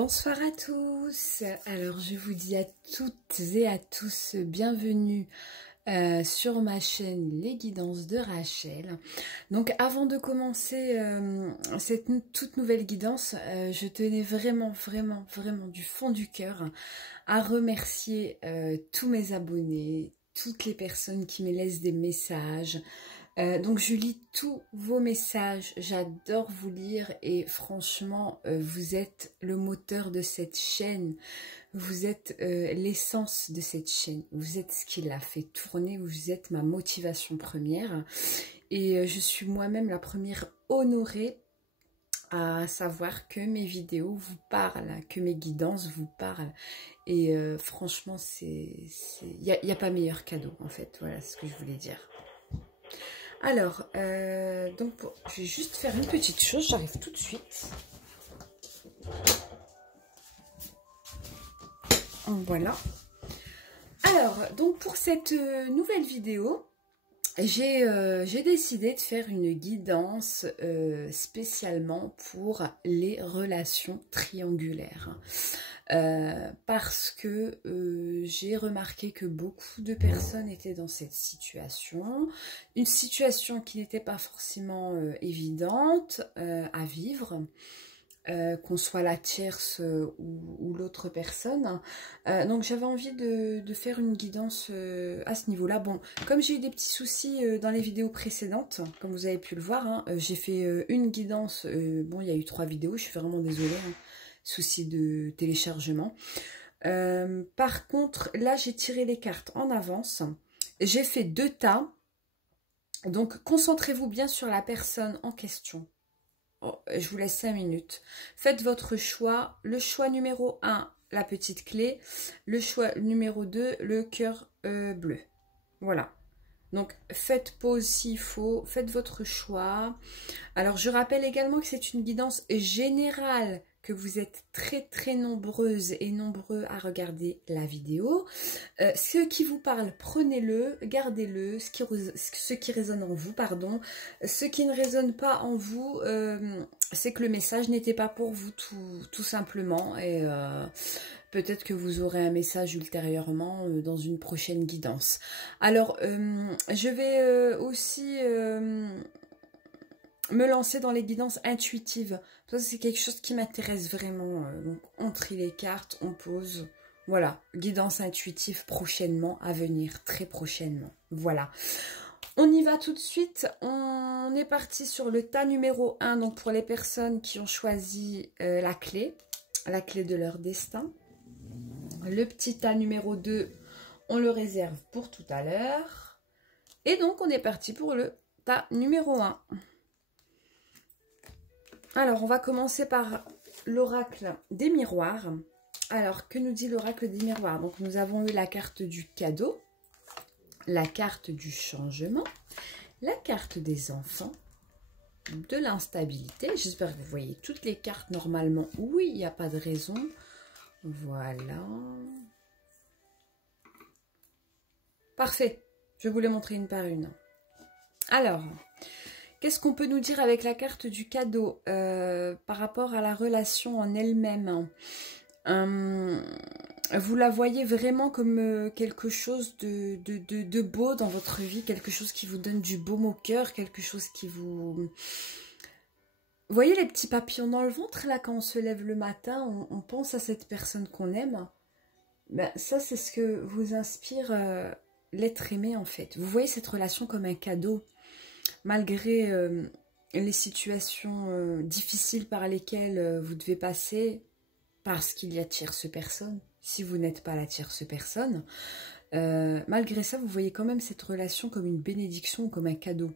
Bonsoir à tous. Alors je vous dis à toutes et à tous bienvenue sur ma chaîne Les Guidances de Rachel. Donc avant de commencer cette toute nouvelle guidance, je tenais vraiment du fond du cœur à remercier tous mes abonnés, toutes les personnes qui me laissent des messages. Donc je lis tous vos messages, j'adore vous lire et franchement vous êtes le moteur de cette chaîne, vous êtes l'essence de cette chaîne, vous êtes ce qui l'a fait tourner, vous êtes ma motivation première et je suis moi-même la première honorée à savoir que mes vidéos vous parlent, que mes guidances vous parlent et franchement il n'y a pas meilleur cadeau en fait, voilà ce que je voulais dire. Alors, donc je vais juste faire une petite chose, j'arrive tout de suite. Voilà. Alors, donc pour cette nouvelle vidéo, j'ai décidé de faire une guidance spécialement pour les relations triangulaires. Parce que j'ai remarqué que beaucoup de personnes étaient dans cette situation, une situation qui n'était pas forcément évidente à vivre, qu'on soit la tierce ou l'autre personne. Donc j'avais envie de faire une guidance à ce niveau-là. Bon, comme j'ai eu des petits soucis dans les vidéos précédentes, comme vous avez pu le voir, hein, j'ai fait une guidance, bon il y a eu 3 vidéos, je suis vraiment désolée, hein. Souci de téléchargement. Par contre, là, j'ai tiré les cartes en avance. J'ai fait 2 tas. Donc, concentrez-vous bien sur la personne en question. Oh, je vous laisse 5 minutes. Faites votre choix. Le choix numéro 1, la petite clé. Le choix numéro 2, le cœur bleu. Voilà. Donc, faites pause s'il faut. Faites votre choix. Alors, je rappelle également que c'est une guidance générale, que vous êtes très nombreuses et nombreux à regarder la vidéo. Ce qui vous parle, prenez-le, gardez-le. Ce qui résonne en vous, pardon. Ce qui ne résonne pas en vous, c'est que le message n'était pas pour vous tout simplement. Et peut-être que vous aurez un message ultérieurement dans une prochaine guidance. Alors, je vais aussi me lancer dans les guidances intuitives. Ça, c'est quelque chose qui m'intéresse vraiment. Donc, on trie les cartes, on pose. Voilà, guidance intuitive prochainement à venir, très prochainement. Voilà. On y va tout de suite. On est parti sur le tas numéro 1. Donc, pour les personnes qui ont choisi la clé de leur destin. Le petit tas numéro 2, on le réserve pour tout à l'heure. Et donc, on est parti pour le tas numéro 1. Alors, on va commencer par l'oracle des miroirs. Alors, que nous dit l'oracle des miroirs? Donc, nous avons eu la carte du cadeau, la carte du changement, la carte des enfants, de l'instabilité. J'espère que vous voyez toutes les cartes normalement. Oui, il n'y a pas de raison. Voilà. Parfait. Je vais vous les montrer une par une. Alors... qu'est-ce qu'on peut nous dire avec la carte du cadeau par rapport à la relation en elle-même? Vous la voyez vraiment comme quelque chose de beau dans votre vie, quelque chose qui vous donne du baume au cœur, quelque chose qui vous... Vous voyez les petits papillons dans le ventre, là, quand on se lève le matin, on pense à cette personne qu'on aime. Ben, ça, c'est ce que vous inspire l'être aimé, en fait. Vous voyez cette relation comme un cadeau. Malgré les situations difficiles par lesquelles vous devez passer, parce qu'il y a tierce personne, si vous n'êtes pas la tierce personne, malgré ça, vous voyez quand même cette relation comme une bénédiction, comme un cadeau.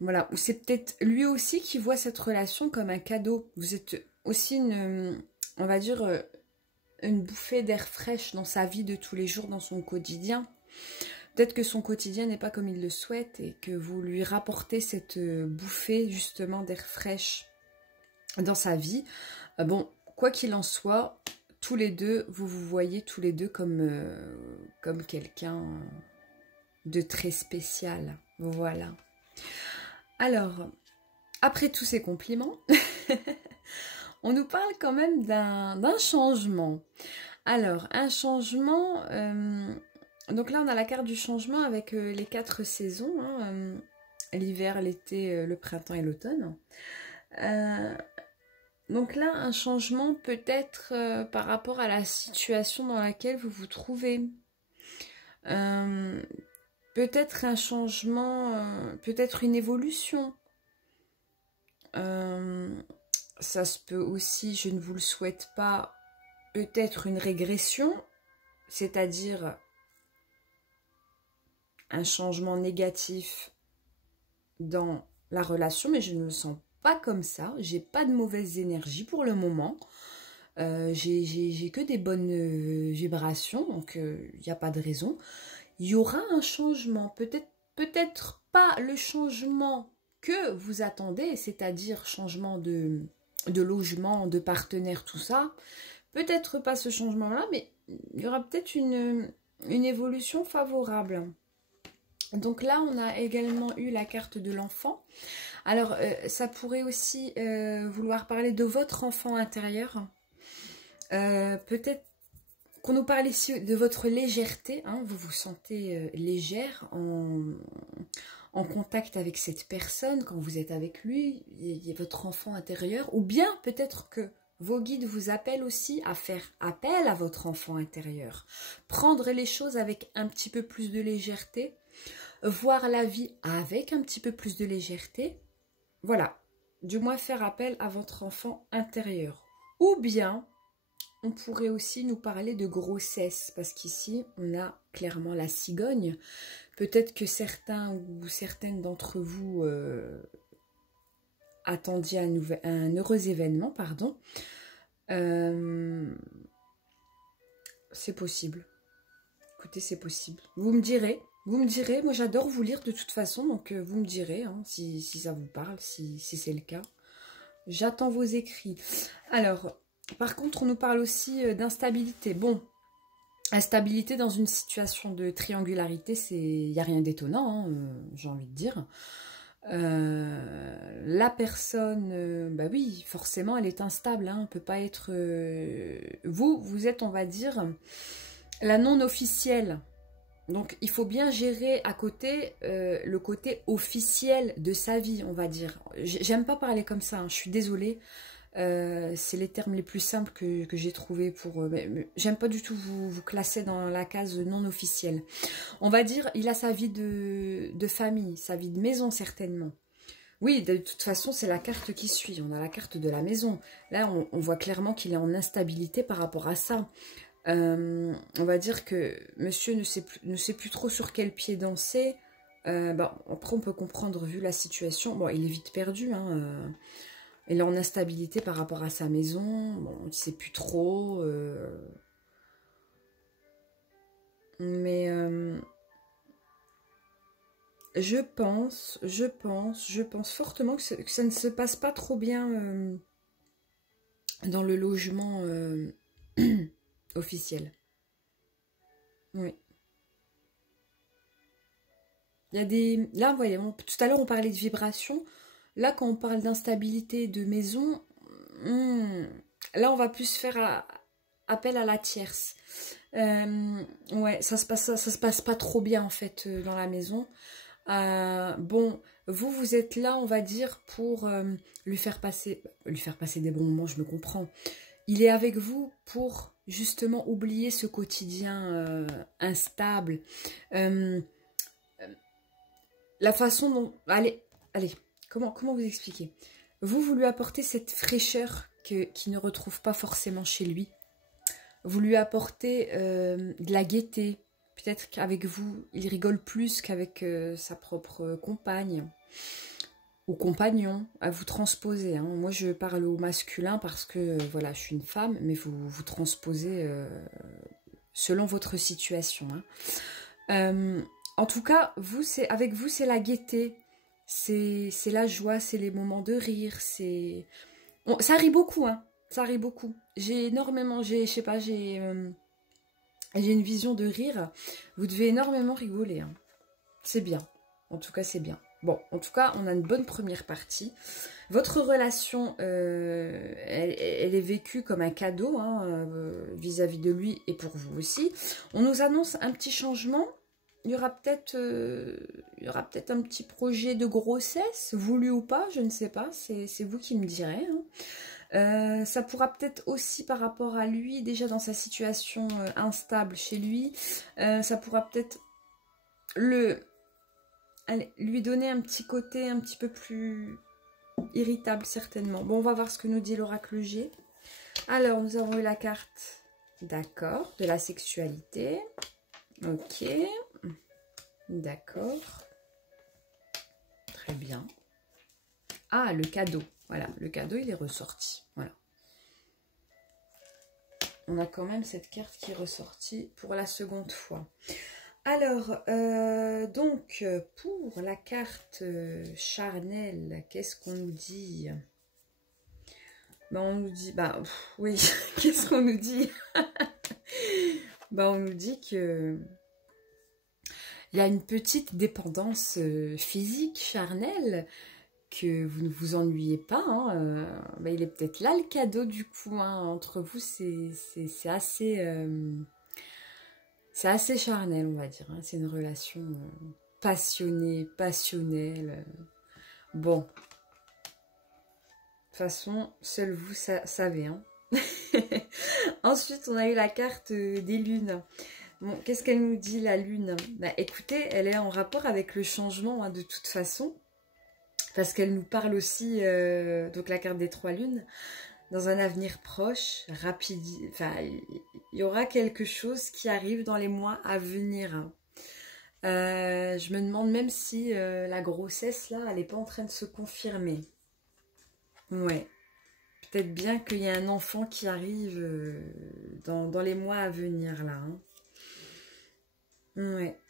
Voilà, ou c'est peut-être lui aussi qui voit cette relation comme un cadeau. Vous êtes aussi on va dire, une bouffée d'air fraîche dans sa vie de tous les jours, dans son quotidien. Peut-être que son quotidien n'est pas comme il le souhaite et que vous lui rapportez cette bouffée justement d'air fraîche dans sa vie. Bon, quoi qu'il en soit, tous les deux, vous voyez tous les deux comme quelqu'un de très spécial. Voilà. Alors, après tous ces compliments, on nous parle quand même d'un changement. Alors, un changement... donc là, on a la carte du changement avec les 4 saisons. Hein, l'hiver, l'été, le printemps et l'automne. Donc là, un changement peut-être par rapport à la situation dans laquelle vous vous trouvez. Peut-être un changement, peut-être une évolution. Ça se peut aussi, je ne vous le souhaite pas, peut-être une régression, c'est-à-dire un changement négatif dans la relation, mais je ne le sens pas comme ça. J'ai pas de mauvaises énergies pour le moment. J'ai que des bonnes vibrations, donc il n'y a pas de raison. Il y aura un changement, peut-être pas le changement que vous attendez, c'est-à-dire changement de logement, de partenaire, tout ça. Peut-être pas ce changement-là, mais il y aura peut-être une évolution favorable. Donc là, on a également eu la carte de l'enfant. Alors, ça pourrait aussi vouloir parler de votre enfant intérieur. Peut-être qu'on nous parle ici de votre légèreté. Hein, vous vous sentez légère en contact avec cette personne. Quand vous êtes avec lui, il y a votre enfant intérieur. Ou bien peut-être que vos guides vous appellent aussi à faire appel à votre enfant intérieur. Prendre les choses avec un petit peu plus de légèreté. Voir la vie avec un petit peu plus de légèreté. Voilà, du moins faire appel à votre enfant intérieur. Ou bien, on pourrait aussi nous parler de grossesse, parce qu'ici, on a clairement la cigogne. Peut-être que certains ou certaines d'entre vous attendiez un heureux événement, pardon. C'est possible. Écoutez, c'est possible. Vous me direz, moi j'adore vous lire de toute façon, donc vous me direz hein, si ça vous parle, si c'est le cas. J'attends vos écrits. Alors, par contre, on nous parle aussi d'instabilité. Bon, instabilité dans une situation de triangularité, il n'y a rien d'étonnant, hein, j'ai envie de dire. La personne, bah oui, forcément, elle est instable, hein, on ne peut pas être... vous êtes, on va dire, la non officielle. Donc, il faut bien gérer à côté le côté officiel de sa vie, on va dire. J'aime pas parler comme ça, hein, je suis désolée. C'est les termes les plus simples que j'ai trouvés pour... j'aime pas du tout vous classer dans la case non officielle. On va dire, il a sa vie de famille, sa vie de maison certainement. Oui, de toute façon, c'est la carte qui suit. On a la carte de la maison. Là, on voit clairement qu'il est en instabilité par rapport à ça. On va dire que monsieur ne sait plus trop sur quel pied danser. Bon, après, on peut comprendre vu la situation. Bon, il est vite perdu. Hein, il est en instabilité par rapport à sa maison. Bon, il ne sait plus trop. Mais je pense fortement que ça ne se passe pas trop bien dans le logement officiel. Oui. Il y a des... Là, voyez, tout à l'heure, on parlait de vibration. Là, quand on parle d'instabilité de maison, là, on va plus faire appel à la tierce. Ouais, ça se passe pas trop bien, en fait, dans la maison. Bon, vous êtes là, on va dire, pour lui faire passer des bons moments, je me comprends. Il est avec vous pour, justement, oublier ce quotidien instable. La façon dont... Allez, comment vous expliquer? Vous lui apportez cette fraîcheur qu'il ne retrouve pas forcément chez lui. Vous lui apportez de la gaieté. Peut-être qu'avec vous, il rigole plus qu'avec sa propre compagne ou compagnon, à vous transposer. Hein. Moi, je parle au masculin parce que, voilà, je suis une femme, mais vous transposez selon votre situation. Hein. En tout cas, avec vous, c'est la gaieté, c'est la joie, c'est les moments de rire, ça rit beaucoup, hein, ça rit beaucoup. J'ai énormément, je sais pas, j'ai une vision de rire. Vous devez énormément rigoler, hein. C'est bien, en tout cas, c'est bien. Bon, en tout cas, on a une bonne première partie. Votre relation, elle est vécue comme un cadeau hein, vis-à-vis de lui et pour vous aussi. On nous annonce un petit changement. Il y aura peut-être un petit projet de grossesse, voulu ou pas, je ne sais pas. C'est vous qui me direz. Hein. Ça pourra peut-être aussi par rapport à lui, déjà dans sa situation instable chez lui, ça pourra peut-être lui donner un petit côté un petit peu plus irritable certainement. Bon, on va voir ce que nous dit l'oracle G. Alors, nous avons eu la carte, d'accord, de la sexualité. Ok, d'accord. Très bien. Ah, le cadeau. Voilà, le cadeau, il est ressorti. Voilà. On a quand même cette carte qui est ressortie pour la seconde fois. Alors, donc, pour la carte charnelle, qu'est-ce qu'on nous dit? Ben, on nous dit, bah, oui, qu'est-ce qu'on nous dit? Ben, on nous dit que il y a une petite dépendance physique, charnelle, que vous ne vous ennuyez pas. Hein, ben, il est peut-être là le cadeau du coup, hein, entre vous, c'est assez... c'est assez charnel, on va dire. Hein. C'est une relation passionnée, passionnelle. Bon. De toute façon, seul vous savez. Hein. Ensuite, on a eu la carte des lunes. Bon, qu'est-ce qu'elle nous dit, la lune? Bah, écoutez, elle est en rapport avec le changement, hein, de toute façon. Parce qu'elle nous parle aussi, donc la carte des 3 lunes. Dans un avenir proche, rapide, enfin, il y aura quelque chose qui arrive dans les mois à venir. Je me demande même si la grossesse, là, elle n'est pas en train de se confirmer. Ouais. Peut-être bien qu'il y a un enfant qui arrive dans les mois à venir, là. Hein. Ouais.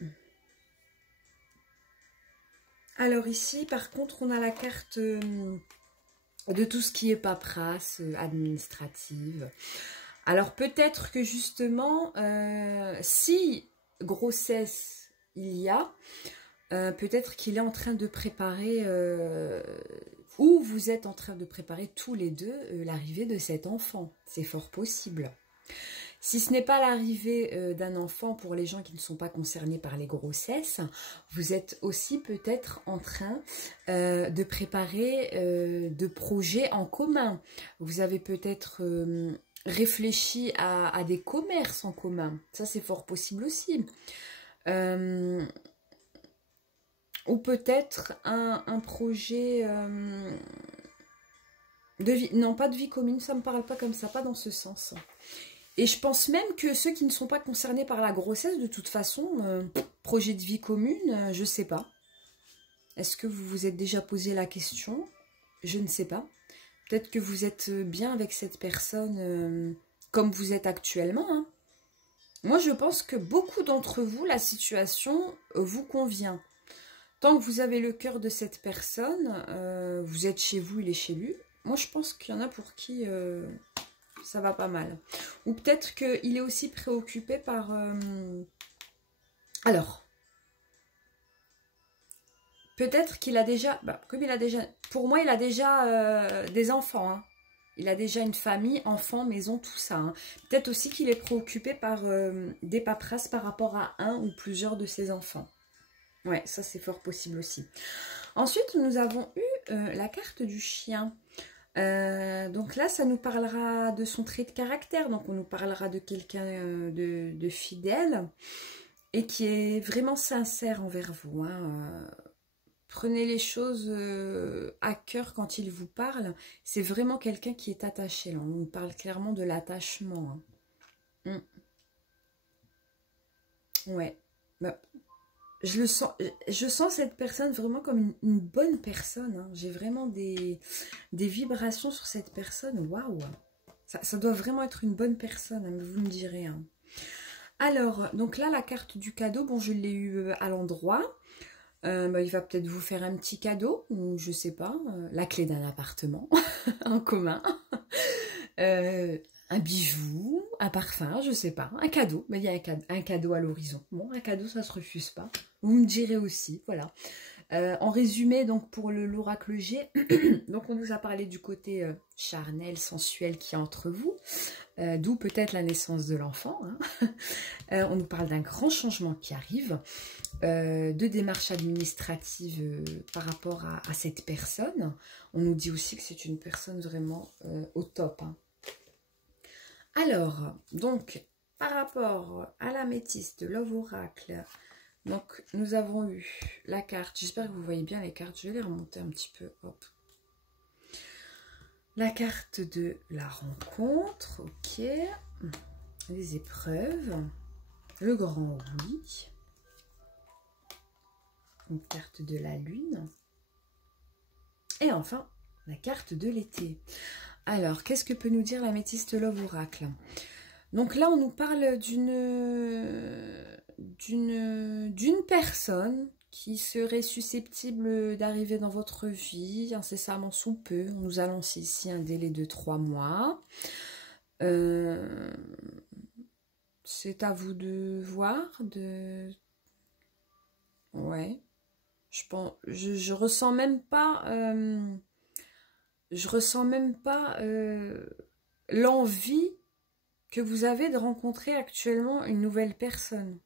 Alors ici, par contre, on a la carte... de tout ce qui est paperasse administrative. Alors peut-être que justement, si grossesse il y a, peut-être qu'il est en train de préparer, ou vous êtes en train de préparer tous les deux l'arrivée de cet enfant. C'est fort possible. Si ce n'est pas l'arrivée d'un enfant pour les gens qui ne sont pas concernés par les grossesses, vous êtes aussi peut-être en train de préparer de projets en commun. Vous avez peut-être réfléchi à des commerces en commun. Ça, c'est fort possible aussi. Ou peut-être un projet de vie. Non, pas de vie commune, ça ne me parle pas comme ça, pas dans ce sens. Et je pense même que ceux qui ne sont pas concernés par la grossesse, de toute façon, projet de vie commune, je ne sais pas. Est-ce que vous vous êtes déjà posé la question? Je ne sais pas. Peut-être que vous êtes bien avec cette personne comme vous êtes actuellement. Hein. Moi, je pense que beaucoup d'entre vous, la situation vous convient. Tant que vous avez le cœur de cette personne, vous êtes chez vous, il est chez lui. Moi, je pense qu'il y en a pour qui... ça va pas mal. Ou peut-être qu'il est aussi préoccupé par... Alors, peut-être qu'il a déjà... Bah, comme il a déjà... Pour moi, il a déjà des enfants. Hein. Il a déjà une famille, enfants, maison, tout ça. Hein. Peut-être aussi qu'il est préoccupé par des paperasses par rapport à un ou plusieurs de ses enfants. Ouais, ça c'est fort possible aussi. Ensuite, nous avons eu la carte du chien. Donc là, ça nous parlera de son trait de caractère. Donc on nous parlera de quelqu'un de fidèle et qui est vraiment sincère envers vous. Hein. Prenez les choses à cœur quand il vous parle. C'est vraiment quelqu'un qui est attaché. Là. On nous parle clairement de l'attachement. Hein. Ouais. Bah, je sens cette personne vraiment comme une bonne personne. Hein. J'ai vraiment des vibrations sur cette personne. Waouh! Ça doit vraiment être une bonne personne, hein, vous me direz. Hein. Alors, donc là, la carte du cadeau, bon, je l'ai eu à l'endroit. Bah, il va peut-être vous faire un petit cadeau, ou je sais pas, la clé d'un appartement en commun. Un bijou, un parfum, je sais pas, un cadeau. Mais il y a un cadeau à l'horizon. Bon, un cadeau, ça se refuse pas. Vous me direz aussi, voilà. En résumé, donc pour l'oracle G, donc on nous a parlé du côté charnel, sensuel qui est entre vous, d'où peut-être la naissance de l'enfant. Hein. On nous parle d'un grand changement qui arrive, de démarches administratives par rapport à cette personne. On nous dit aussi que c'est une personne vraiment au top. Hein. Alors, donc, par rapport à l'améthyste, Love Oracle, donc nous avons eu la carte, j'espère que vous voyez bien les cartes, je vais les remonter un petit peu, hop. La carte de la rencontre, ok, les épreuves, le grand oui, une carte de la lune, et enfin, la carte de l'été. Alors, qu'est-ce que peut nous dire l'améthyste Love Oracle? Donc là, on nous parle d'une personne qui serait susceptible d'arriver dans votre vie incessamment sous peu. On nous annonce ici un délai de 3 mois. C'est à vous de voir, Ouais. Je ressens même pas... je ressens même pas l'envie que vous avez de rencontrer actuellement une nouvelle personne.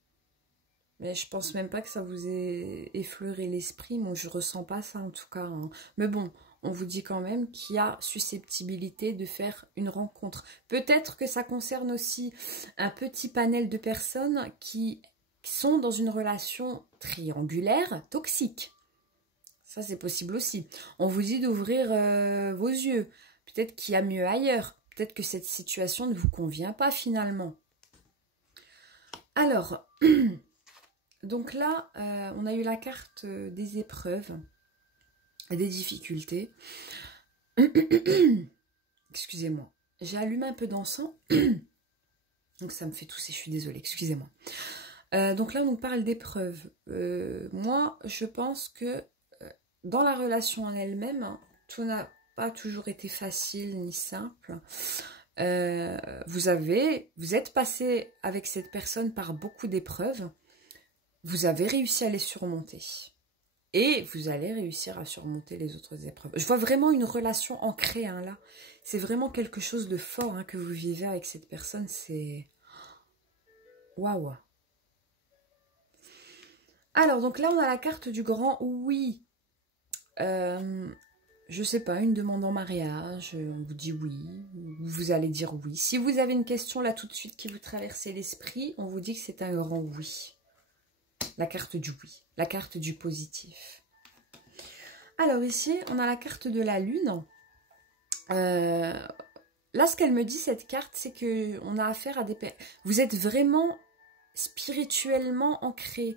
Mais je pense même pas que ça vous ait effleuré l'esprit. Moi, je ressens pas ça en tout cas. Hein. Mais bon, on vous dit quand même qu'il y a susceptibilité de faire une rencontre. Peut-être que ça concerne aussi un petit panel de personnes qui sont dans une relation triangulaire toxique. Ça, c'est possible aussi. On vous dit d'ouvrir vos yeux. Peut-être qu'il y a mieux ailleurs. Peut-être que cette situation ne vous convient pas finalement. Alors, donc là, on a eu la carte des épreuves, des difficultés. Excusez-moi. J'ai allumé un peu d'encens. Donc ça me fait tousser, je suis désolée, excusez-moi. Donc là, on nous parle d'épreuves. Moi, je pense que dans la relation en elle-même, hein, tout n'a pas toujours été facile ni simple. Vous êtes passé avec cette personne par beaucoup d'épreuves. Vous avez réussi à les surmonter. Et vous allez réussir à surmonter les autres épreuves. Je vois vraiment une relation ancrée, hein, là. C'est vraiment quelque chose de fort hein, que vous vivez avec cette personne. C'est... Waouh. Alors, donc là, on a la carte du grand oui. Je sais pas, une demande en mariage, on vous dit oui, vous allez dire oui. Si vous avez une question là tout de suite qui vous traverse l'esprit, on vous dit que c'est un grand oui. La carte du oui, la carte du positif. Alors ici, on a la carte de la lune. Là, ce qu'elle me dit, cette carte, c'est qu'on a affaire à des... Vous êtes vraiment spirituellement ancré.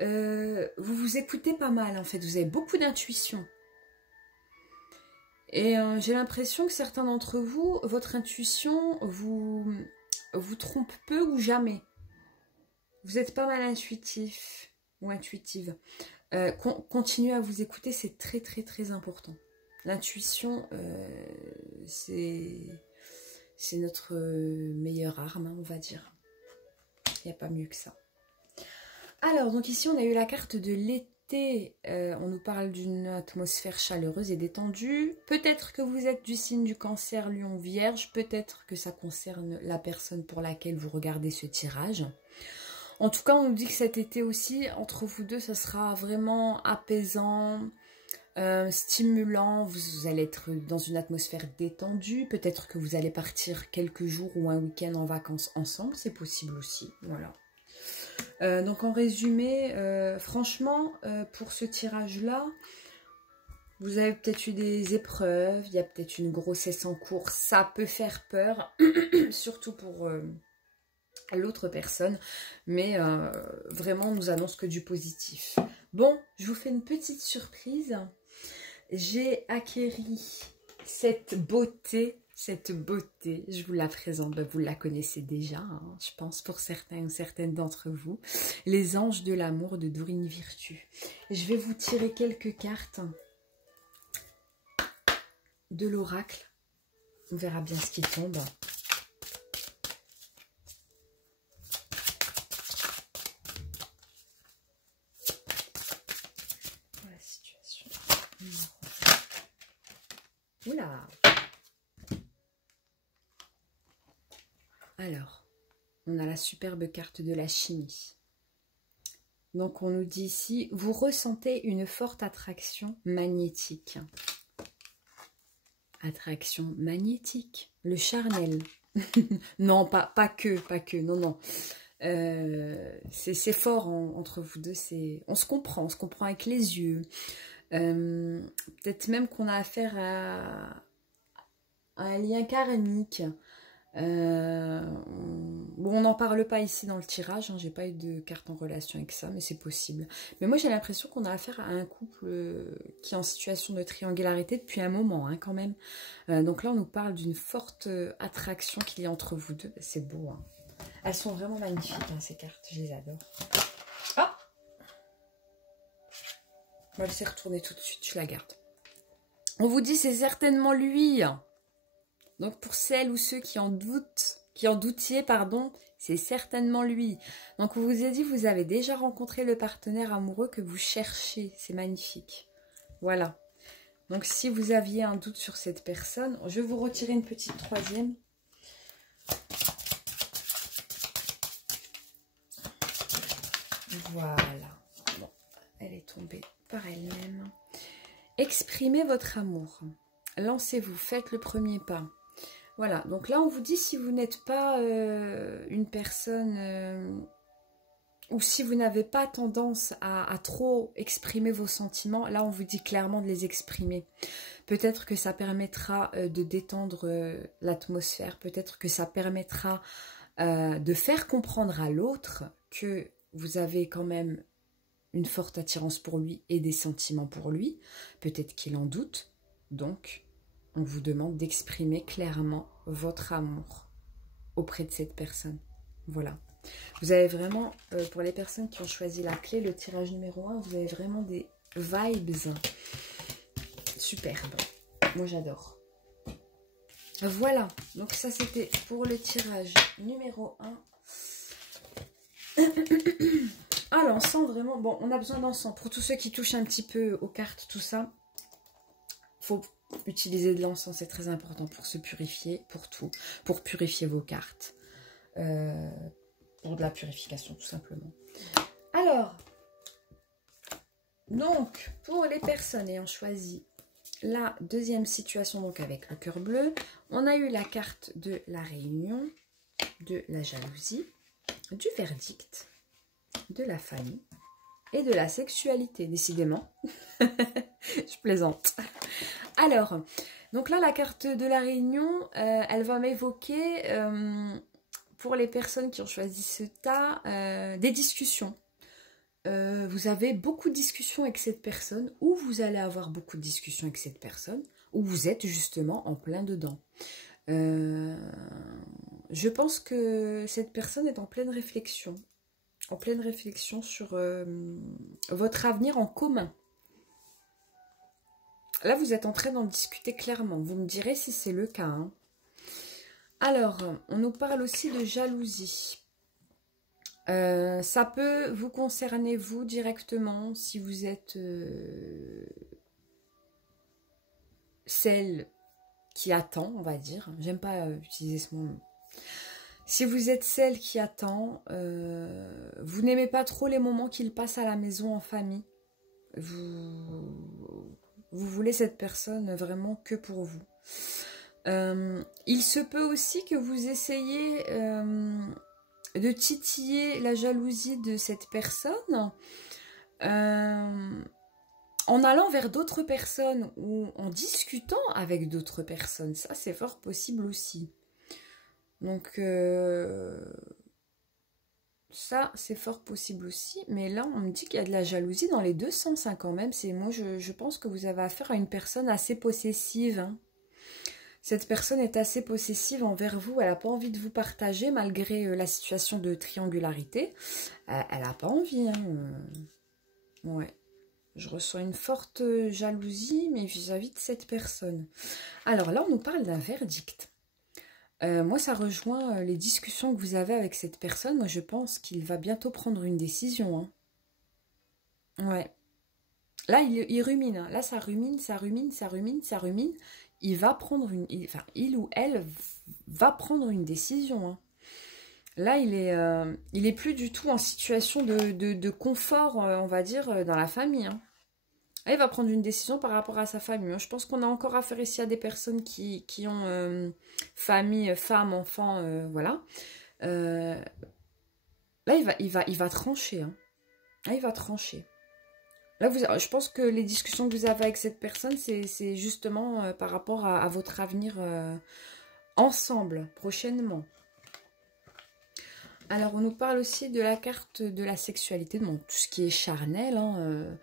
Vous vous écoutez pas mal, en fait. Vous avez beaucoup d'intuition. Et j'ai l'impression que certains d'entre vous, votre intuition vous trompe peu ou jamais. Vous êtes pas mal intuitif ou intuitive. Continuez à vous écouter, c'est très très très important. L'intuition, c'est notre meilleure arme, hein, on va dire. Il n'y a pas mieux que ça. Alors, donc ici, on a eu la carte de l'été. On nous parle d'une atmosphère chaleureuse et détendue. Peut-être que vous êtes du signe du Cancer, Lion, Vierge. Peut-être que ça concerne la personne pour laquelle vous regardez ce tirage. En tout cas, on nous dit que cet été aussi, entre vous deux, ça sera vraiment apaisant, stimulant. Vous allez être dans une atmosphère détendue. Peut-être que vous allez partir quelques jours ou un week-end en vacances ensemble. C'est possible aussi. Voilà. Donc en résumé, franchement, pour ce tirage-là, vous avez peut-être eu des épreuves. Il y a peut-être une grossesse en cours. Ça peut faire peur, surtout pour... l'autre personne, mais vraiment on nous annonce que du positif. Bon, je vous fais une petite surprise. J'ai acquéri cette beauté, je vous la présente, vous la connaissez déjà, hein, je pense pour certains ou certaines d'entre vous. Les anges de l'amour de Dorine Virtue. Je vais vous tirer quelques cartes de l'oracle. On verra bien ce qui tombe. Oula. Alors, on a la superbe carte de la chimie. Donc, on nous dit ici, vous ressentez une forte attraction magnétique. Attraction magnétique, le charnel. Non, pas que, non, non. C'est fort entre vous deux, on se comprend avec les yeux. Peut-être même qu'on a affaire à un lien karmique. Bon, on n'en parle pas ici dans le tirage, hein, j'ai pas eu de carte en relation avec ça, mais c'est possible. Mais moi j'ai l'impression qu'on a affaire à un couple qui est en situation de triangularité depuis un moment, hein, quand même. Donc là on nous parle d'une forte attraction qu'il y a entre vous deux, c'est beau, hein. Elles sont vraiment magnifiques, hein, ces cartes, je les adore. Ah, on va le laisser retourner tout de suite, je la garde. On vous dit c'est certainement lui. Donc pour celles ou ceux qui en doutiez, pardon, c'est certainement lui. Donc on vous a dit, vous avez déjà rencontré le partenaire amoureux que vous cherchez. C'est magnifique. Voilà. Donc si vous aviez un doute sur cette personne, je vais vous retirer une petite troisième. Voilà. Bon, elle est tombée par elle-même. Exprimez votre amour. Lancez-vous, faites le premier pas. Voilà, donc là on vous dit si vous n'êtes pas une personne ou si vous n'avez pas tendance à trop exprimer vos sentiments, là on vous dit clairement de les exprimer. Peut-être que ça permettra de détendre l'atmosphère, peut-être que ça permettra de faire comprendre à l'autre que vous avez quand même une forte attirance pour lui et des sentiments pour lui. Peut-être qu'il en doute, donc on vous demande d'exprimer clairement votre amour auprès de cette personne. Voilà. Vous avez vraiment, pour les personnes qui ont choisi la clé, le tirage numéro 1, vous avez vraiment des vibes superbes. Moi, j'adore. Voilà. Donc ça, c'était pour le tirage numéro 1. Ah, l'encens, vraiment. Bon, on a besoin d'encens. Pour tous ceux qui touchent un petit peu aux cartes, tout ça, faut utiliser de l'encens, c'est très important pour se purifier, pour tout, pour purifier vos cartes, pour de la purification tout simplement. Alors, donc, pour les personnes ayant choisi la deuxième situation, donc avec le cœur bleu, on a eu la carte de la réunion, de la jalousie, du verdict, de la famille et de la sexualité, décidément. Je plaisante. Alors, donc là, la carte de la réunion, elle va m'évoquer, pour les personnes qui ont choisi ce tas, des discussions. Vous avez beaucoup de discussions avec cette personne, ou vous allez avoir beaucoup de discussions avec cette personne, ou vous êtes justement en plein dedans. Je pense que cette personne est en pleine réflexion sur votre avenir en commun. Là, vous êtes en train d'en discuter clairement. Vous me direz si c'est le cas, hein. Alors, on nous parle aussi de jalousie. Ça peut vous concerner, vous, directement, si vous êtes celle qui attend, on va dire. J'aime pas utiliser ce mot. Si vous êtes celle qui attend, vous n'aimez pas trop les moments qu'il passe à la maison en famille. Vous voulez cette personne vraiment que pour vous. Il se peut aussi que vous essayiez de titiller la jalousie de cette personne en allant vers d'autres personnes ou en discutant avec d'autres personnes. Ça, c'est fort possible aussi. Donc, ça, c'est fort possible aussi. Mais là, on me dit qu'il y a de la jalousie dans les deux sens, hein, quand même. Moi, je pense que vous avez affaire à une personne assez possessive, hein. Cette personne est assez possessive envers vous. Elle n'a pas envie de vous partager malgré la situation de triangularité. Elle n'a pas envie, hein. Ouais. Je ressens une forte jalousie, mais vis-à-vis de cette personne. Alors là, on nous parle d'un verdict. Moi, ça rejoint les discussions que vous avez avec cette personne. Moi, je pense qu'il va bientôt prendre une décision, hein. Ouais. Là, il rumine, hein. Là, ça rumine, ça rumine, ça rumine, ça rumine. il va prendre enfin, il ou elle va prendre une décision. Hein. Là, il est plus du tout en situation de confort, on va dire, dans la famille. Hein. Là, il va prendre une décision par rapport à sa famille. Je pense qu'on a encore affaire ici à des personnes qui ont famille, femme, enfant, voilà. Là, il va trancher. Hein. Là, il va trancher. Là, je pense que les discussions que vous avez avec cette personne, c'est justement par rapport à votre avenir ensemble, prochainement. Alors, on nous parle aussi de la carte de la sexualité, donc tout ce qui est charnel, hein,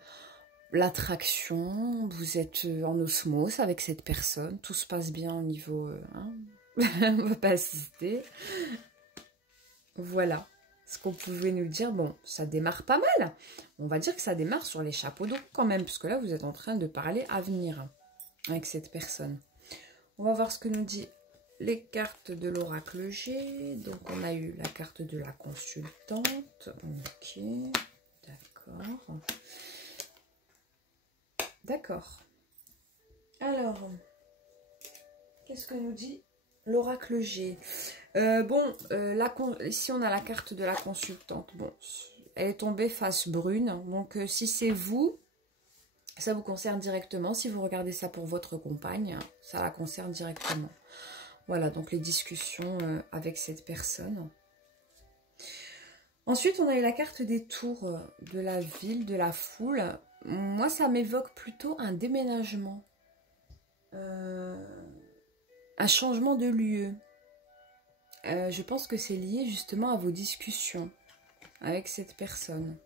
l'attraction, vous êtes en osmose avec cette personne, tout se passe bien au niveau... hein, on ne va pas citer. Voilà ce qu'on pouvait nous dire. Bon, ça démarre pas mal. On va dire que ça démarre sur les chapeaux d'eau quand même, puisque là, vous êtes en train de parler avenir avec cette personne. On va voir ce que nous dit les cartes de l'oracle G. Donc, on a eu la carte de la consultante. Ok, d'accord. D'accord. Alors, qu'est-ce que nous dit l'oracle G? Ici, on a la carte de la consultante. Bon, elle est tombée face brune. Donc, si c'est vous, ça vous concerne directement. Si vous regardez ça pour votre compagne, ça la concerne directement. Voilà, donc les discussions avec cette personne. Ensuite, on a eu la carte des tours de la ville, de la foule. Moi, ça m'évoque plutôt un déménagement. Un changement de lieu. Je pense que c'est lié justement à vos discussions avec cette personne.